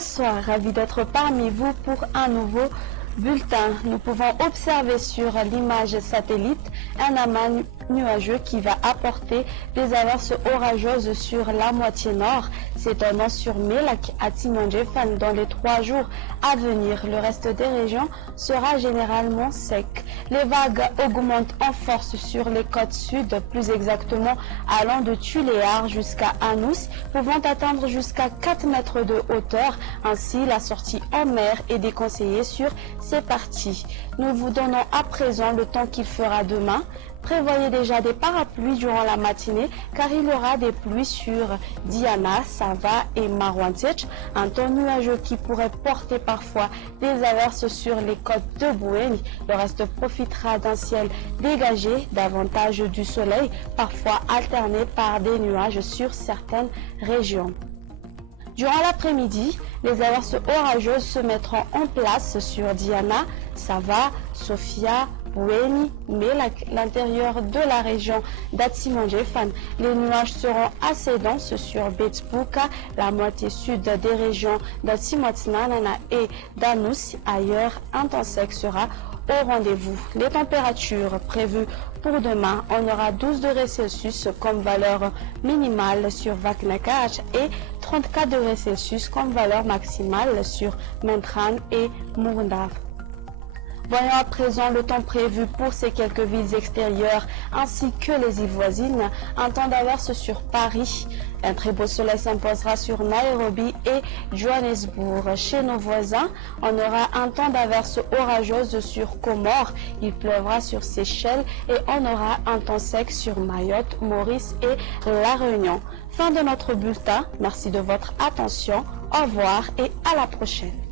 Bonsoir, ravi d'être parmi vous pour un nouveau bulletin. Nous pouvons observer sur l'image satellite un amas nuageux qui va apporter des averses orageuses sur la moitié nord, s'étendant sur Melac à Timandjefan dans les 3 jours à venir. Le reste des régions sera généralement sec. Les vagues augmentent en force sur les côtes sud, plus exactement allant de Tuléar jusqu'à Anous, pouvant atteindre jusqu'à 4 mètres de hauteur. Ainsi, la sortie en mer est déconseillée sur ces parties. Nous vous donnons à présent le temps qu'il fera demain. Prévoyez déjà des parapluies durant la matinée car il y aura des pluies sur Diana, Sava et Marouantech, un temps nuageux qui pourrait porter parfois des averses sur les côtes de Bouéni. Le reste profitera d'un ciel dégagé, davantage du soleil, parfois alterné par des nuages sur certaines régions. Durant l'après-midi, les averses orageuses se mettront en place sur Diana, Sava, Sofia, Bouéni, Melac, l'intérieur de la région d'Atsimandjefan. Les nuages seront assez denses sur Betsbouka, la moitié sud des régions d'Atsimotnanana et d'Anous. Ailleurs, un temps sec sera au rendez-vous. Les températures prévues pour demain, on aura 12 degrés Celsius comme valeur minimale sur Vaknakach et 34 degrés Celsius comme valeur maximale sur Mentran et Mourndaf. Voyons à présent le temps prévu pour ces quelques villes extérieures ainsi que les îles voisines. Un temps d'averse sur Paris. Un très beau soleil s'imposera sur Nairobi et Johannesburg. Chez nos voisins, on aura un temps d'averse orageuse sur Comores. Il pleuvra sur Seychelles et on aura un temps sec sur Mayotte, Maurice et La Réunion. Fin de notre bulletin. Merci de votre attention. Au revoir et à la prochaine.